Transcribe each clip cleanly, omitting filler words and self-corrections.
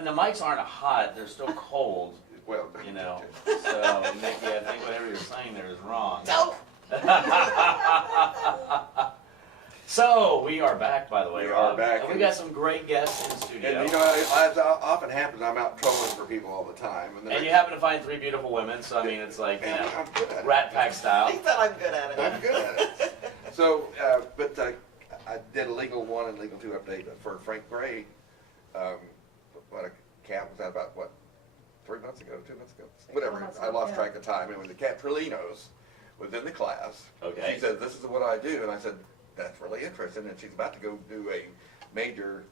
and the mics aren't hot; they're still cold. Well, You know, so Nikki, I think whatever you're saying there is wrong. Don't. So we are back, by the way. We are Rob. back. And we got some great guests in studio. And you know, as often happens, I'm out trolling for people all the time. And you happen to find three beautiful women, so I mean, it's like, you Man, know, I'm good at it. Rat Pack style. He said I'm good at it. I'm good at it. So, but I did a legal 1 and legal 2 update for Frank Gray. What a cat was that about, what, 3 months ago, 2 months ago? Whatever, months I ago, lost yeah. track of time. And when the cat Trelinos was in the class, Okay. she said, this is what I do. And I said, that's really interesting. And she's about to go do a major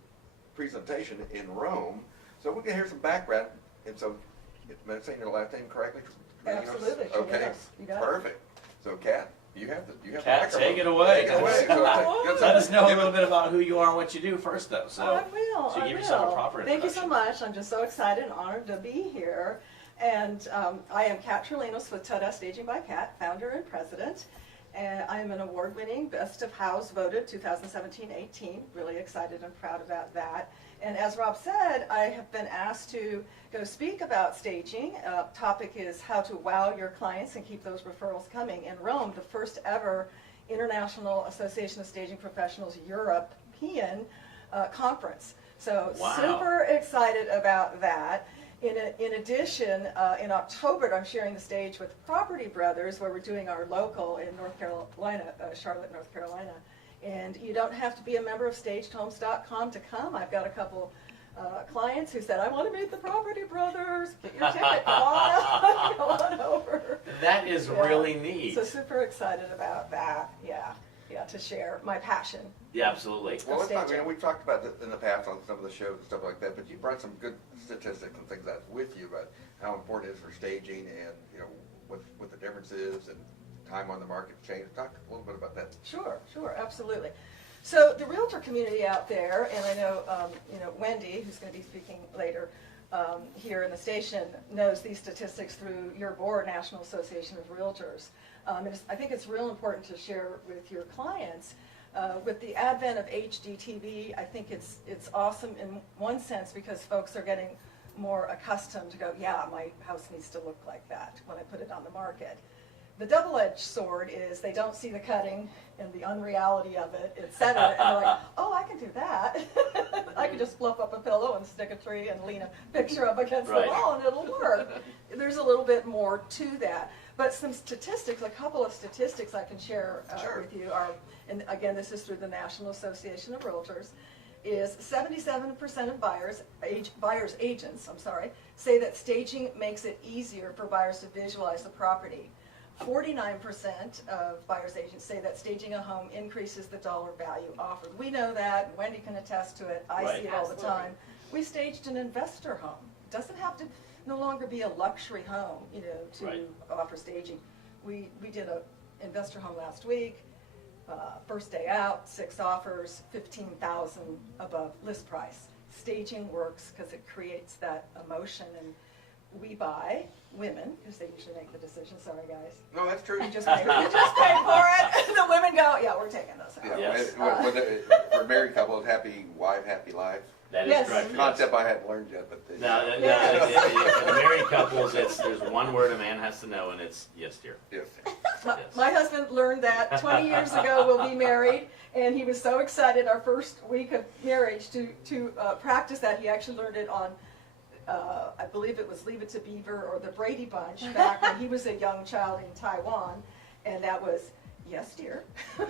presentation in Rome. So we can hear some background. And so, am I saying your last name correctly? Trelinos? Absolutely, Okay, Trelinos. You got it. perfect. So Kat, you have the Kat, microphone. take it away. Take it away. Let us know a little bit about who you are and what you do first, though. So, I will. so I give yourself a will. proper Thank you introduction. so much. I'm just so excited and honored to be here. And I am Kat Trelinos with Tada Staging by Kat, founder and president. And I am an award-winning Best of House voted 2017-18. Really excited and proud about that. And as Rob said, I have been asked to go speak about staging. Topic is how to wow your clients and keep those referrals coming in Rome, the first ever International Association of Staging Professionals European conference. So Wow. super excited about that. In addition, in October, I'm sharing the stage with Property Brothers, where we're doing our local in North Carolina, Charlotte, North Carolina. And you don't have to be a member of StagedHomes.com to come. I've got a couple clients who said, I want to meet the Property Brothers. Get your ticket. Come on, come on over. That is Yeah. really neat. So super excited about that. Yeah, to share my passion. Yeah, absolutely. Well, let's talk, Staging. we talked about this in the past on some of the shows and stuff like that, but you brought some good statistics and things like that with you about how important it is for staging and, you know, what the difference is and time on the market change. Talk a little bit about that. Sure, absolutely. So the realtor community out there, and I know, Wendy, who's going to be speaking later here in the station, knows these statistics through your board, National Association of Realtors. I think it's real important to share with your clients. With the advent of HGTV, I think it's awesome in one sense because folks are getting more accustomed to go, yeah, my house needs to look like that when I put it on the market. The double-edged sword is they don't see the cutting and the unreality of it, etc. And they're like, oh, I can do that. I can just fluff up a pillow and stick a tree and lean a picture up against Right. the wall and it'll work. There's a little bit more to that. But some statistics, a couple of statistics I can share Sure. with you are, and again, this is through the National Association of Realtors, is 77% of buyers agents, say that staging makes it easier for buyers to visualize the property. 49% of buyers agents say that staging a home increases the dollar value offered. We know that, Wendy can attest to it, I Right. see it all the Absolutely. time. We staged an investor home. It doesn't have to no longer be a luxury home, to Right. offer staging. We did an investor home last week, first day out, 6 offers, 15,000 above list price. Staging works because it creates that emotion, and we buy women, because they usually make the decision, sorry guys. No, that's true. You just pay for it, the women go, yeah, we're taking this out. Yeah, Yes. for married couples, happy wife, happy life. That is Yes. correct. Concept I hadn't learned yet, but For the married couples, there's one word a man has to know, and it's yes, dear. yes. My husband learned that 20 years ago. We'll be married, and he was so excited our first week of marriage to practice that. He actually learned it on, I believe it was Leave It to Beaver or the Brady Bunch back when he was a young child in Taiwan, and that was yes, dear. Of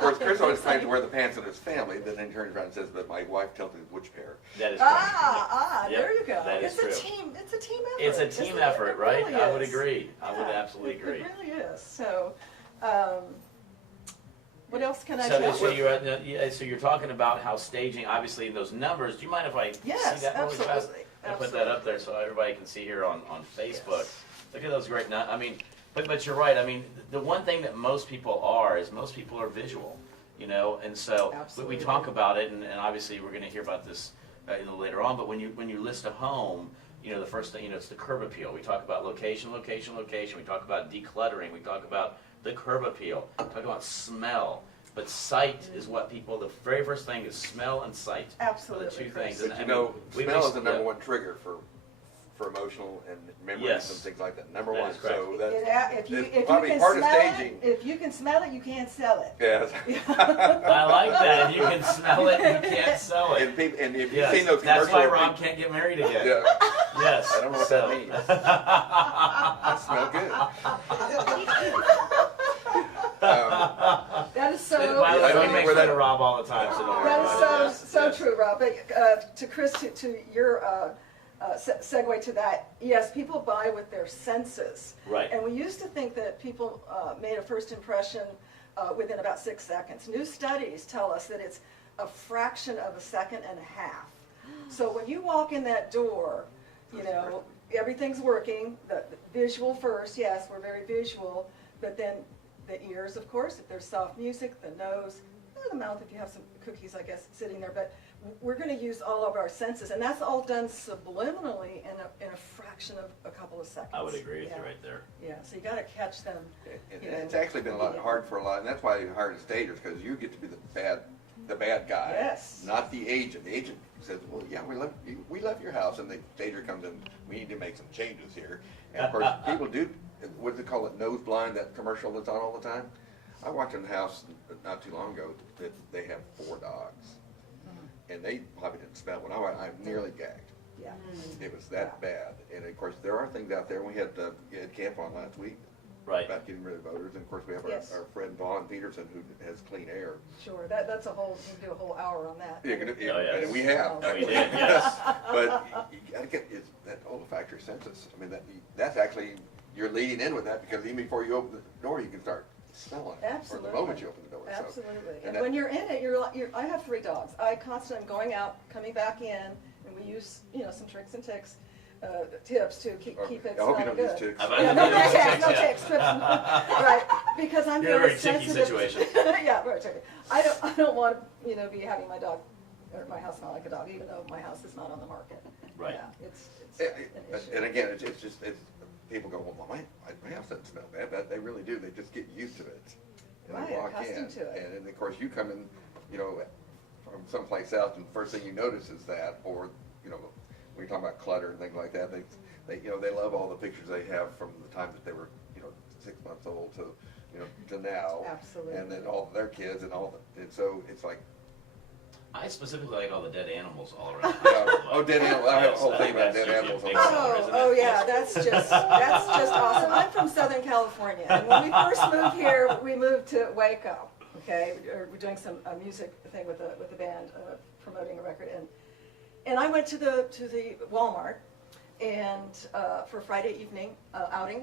course, Chris always claims to wear the pants in his family, then he turns around and says, but my wife tells me which pair. That is correct. There Yep, you go. that is It's true. a team effort. It's a team effort, It right? really I would is. agree. I would Yeah, absolutely agree. It really is. So, what else can I So, tell so you? you're talking about how staging, obviously in those numbers. Do you mind if I Yes, see that really fast? absolutely. I put that up there so everybody can see here on Facebook. Yes. Look at those great. I mean, but you're right. I mean, the one thing that most people are visual, and so we Absolutely. talk about it, and obviously we're going to hear about this later on. But when you list a home, the first thing it's the curb appeal. We talk about location. We talk about decluttering. We talk about the curb appeal. We talk about smell. but sight is what people, the very first thing is smell and sight. Absolutely, Are the two Chris. things. But And you I mean, know, we smell mix- is the number yeah. one trigger for emotional and memories Yes. and things like that. Number That one. is correct. So that's If you it's probably can part of smell staging. it, if you can smell it, you can't sell it. Yes. I like that. If you can smell it, you can't sell it. And if you've Yes. seen those That's commercials, why Rob can't get married again. yeah, Yes. I don't know what that means. That smell good. That is so. By the I way, don't we know make where fun that- of Rob all the time, so don't worry That about it. is so Yes, yes. true, Rob. But to Chris, to your segue to that, yes, people buy with their senses. Right. And we used to think that people made a first impression within about 6 seconds. New studies tell us that it's a fraction of a second and a half. So when you walk in that door, you know, everything's working, the visual first, yes, we're very visual, but then the ears, of course, if there's soft music, the nose, the mouth if you have some cookies, I guess, sitting there, but we're going to use all of our senses, and that's all done subliminally in a fraction of a couple of seconds. I would agree with Yeah. you right there. Yeah, so you got to catch them. And you know, it's actually been a lot hard for a lot, and that's why you hired a stager, because you get to be the bad guy, Yes. not the agent. The agent says, "Well, yeah, we love your house," and the stager comes in. We need to make some changes here. And of course, people do what do they call it, nose blind? That commercial that's on all the time. I watched in the house not too long ago that they have 4 dogs, and they probably didn't smell when I nearly gagged. Yeah. It was that bad. And of course, there are things out there. We had camp on last week Right. about getting rid of odors, and of course, we have Yes. our friend Vaughn Peterson who has clean air. Sure, that's a whole, you can do a whole hour on that. yes. And we have. Oh, we did, yes. But you gotta get that olfactory senses. I mean, that's actually, you're leading in with that, because even before you open the door, you can start smelling it. Absolutely. Or the moment you open the door. So, Absolutely. and And that- when you're in it, I have 3 dogs. I constantly am going out, coming back in, and we use, some tricks and tips to keep it I hope you smelling don't good. use ticks. How about Yeah, you no don't use ticks, ticks, no yeah. ticks, trips. Right, because I'm You're in a very very ticky sensitive. situation. Yeah, very ticky. I don't want to, be having my dog, or my house smell like a dog, even though my house is not on the market. Right. Yeah, it's an issue. And again, it's just, people go, well, my house doesn't smell bad, but they really do. They just get used to it. And they Right, walk in, accustomed to it. and then, of course, you come in, from someplace else, and the first thing you notice is that, or, when you're talking about clutter and things like that, they love all the pictures they have from the time that they were, 6 months old to now. Absolutely. And then all their kids and and so it's like, I specifically like all the dead animals all around. dead animals. I have a whole Yes, thing about that's dead usually a animals. big on seller, there. isn't Oh it? yeah, that's just awesome. I'm from Southern California, and when we first moved here, we moved to Waco. Okay, we're doing some music thing with the band, promoting a record, and I went to the Walmart and for Friday evening outing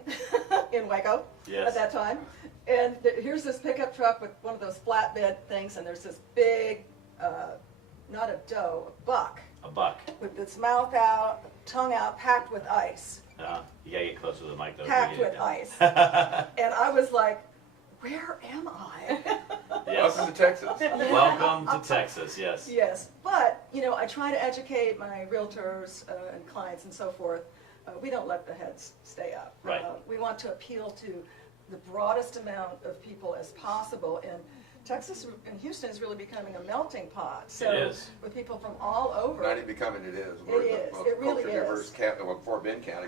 in Waco Yes. at that time, and here's this pickup truck with one of those flatbed things, and there's this big, not a doe, a buck, A buck. with its mouth out, tongue out, packed with ice. You gotta get closer to the mic though. Packed We need it with down. ice. And I was like, where am I? Yes. Welcome to Texas. Welcome to Texas, yes. Yes, but, I try to educate my realtors and clients and so forth. We don't let the heads stay up. Right. We want to appeal to the broadest amount of people as possible. And Texas and Houston is really becoming a melting pot. So It is. with people from all over. Not even becoming, it is. It is. It really culturally diverse is. county, Fort Bend County,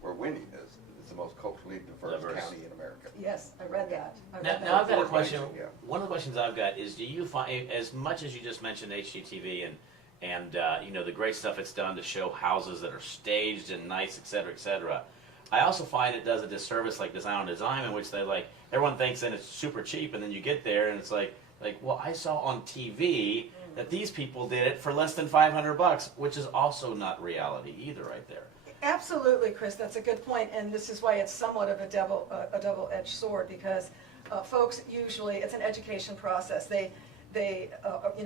where Winnie is the most culturally diverse Diverse. county in America. Yes, I read that. Now I've got a Fort question. Lansing, yeah. One of the questions I've got is, do you find, as much as you just mentioned HGTV and the great stuff it's done to show houses that are staged and nice, et cetera, I also find it does a disservice like Design on Design, in which they everyone thinks that it's super cheap, and then you get there and it's like, well, I saw on TV that these people did it for less than $500, which is also not reality either, right there. Absolutely, Chris, that's a good point, and this is why it's somewhat of a double-edged sword, because folks usually, it's an education process. They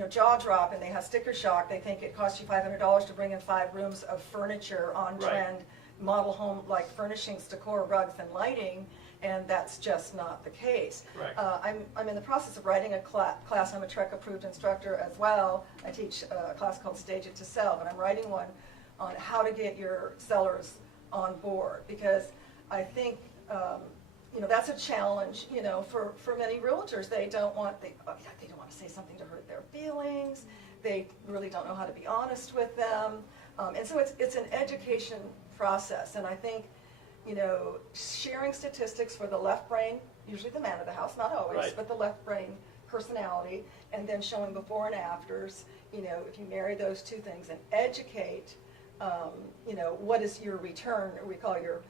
jaw drop and they have sticker shock. They think it costs you $500 to bring in 5 rooms of furniture on trend, model home like furnishings, decor, rugs, and lighting, and that's just not the case. Right. I'm in the process of writing a class. I'm a TREC approved instructor as well. I teach a class called Stage It to Sell, but I'm writing one on how to get your sellers on board, because I think that's a challenge, for many realtors. They don't want to say something to hurt their feelings. They really don't know how to be honest with them. And so it's an education process. And I think, sharing statistics for the left brain, usually the man of the house, not always, Right. but the left brain personality, and then showing before and afters, if you marry those two things and educate, what is your return, or we call your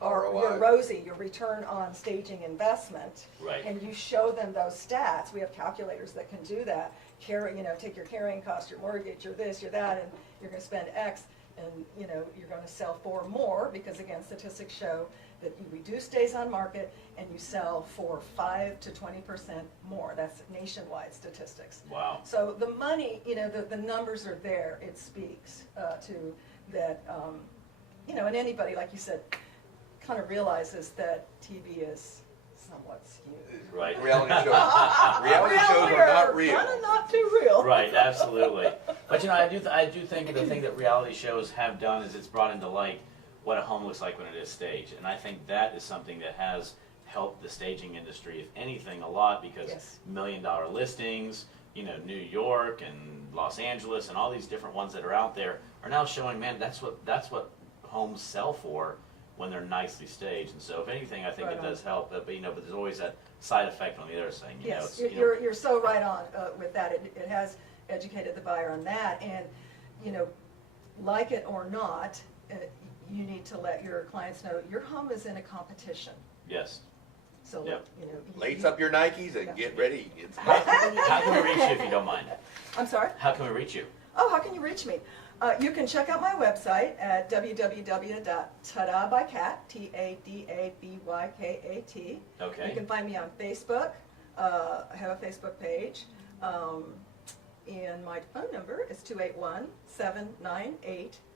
ROI. your ROSI, your return on staging investment. Right. And you show them those stats. We have calculators that can do that. Take your carrying cost, your mortgage, your this, your that, and you're going to spend X, and you're going to sell for more, because again, statistics show that you reduce days on market and you sell for 5 to 20% more. That's nationwide statistics. Wow. So the money, the numbers are there. It speaks to that, and anybody, like you said, kind of realizes that TV is somewhat skewed. Right. Reality shows are not real. Kind of not too real. Right, absolutely. But I do think the thing that reality shows have done is it's brought into light what a home looks like when it is staged, and I think that is something that has helped the staging industry, if anything, a lot, because Yes. $1 million listings, New York and Los Angeles and all these different ones that are out there are now showing, man, that's what homes sell for when they're nicely staged. And so, if anything, I think Right it on. does help. But there's always that side effect on the other side. Yes, It's, you're so right on with that. It has educated the buyer on that, and like it or not, you need to let your clients know your home is in a competition. yes. So Yep. Lace up your Nikes and get ready. It's How can we reach you if you don't mind? I'm sorry. How can we reach you? Oh, how can you reach me? You can check out my website at www.tadabykat, TADABYKAT. Okay. You can find me on Facebook. I have a Facebook page. And my phone number is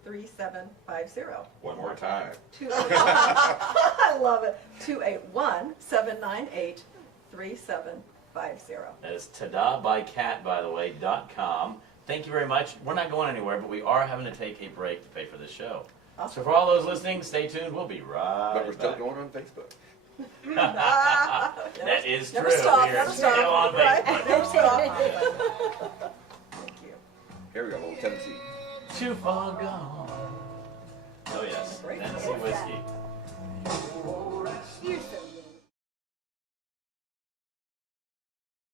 281-798-3750. one more time. 281, I love it, 281-798-3750. That is tadabykat, by the way, .com. Thank you very much. We're not going anywhere, but we are having to take a break to pay for this show. Awesome. So for all those listening, stay tuned. We'll be right But we're still back. going on Facebook. That is Never true. stop, We are never still stop. on Right? Facebook. Never stop. Thank you. Here we go, little Tennessee. Too far gone. Oh yes, Great. Tennessee whiskey. Here's some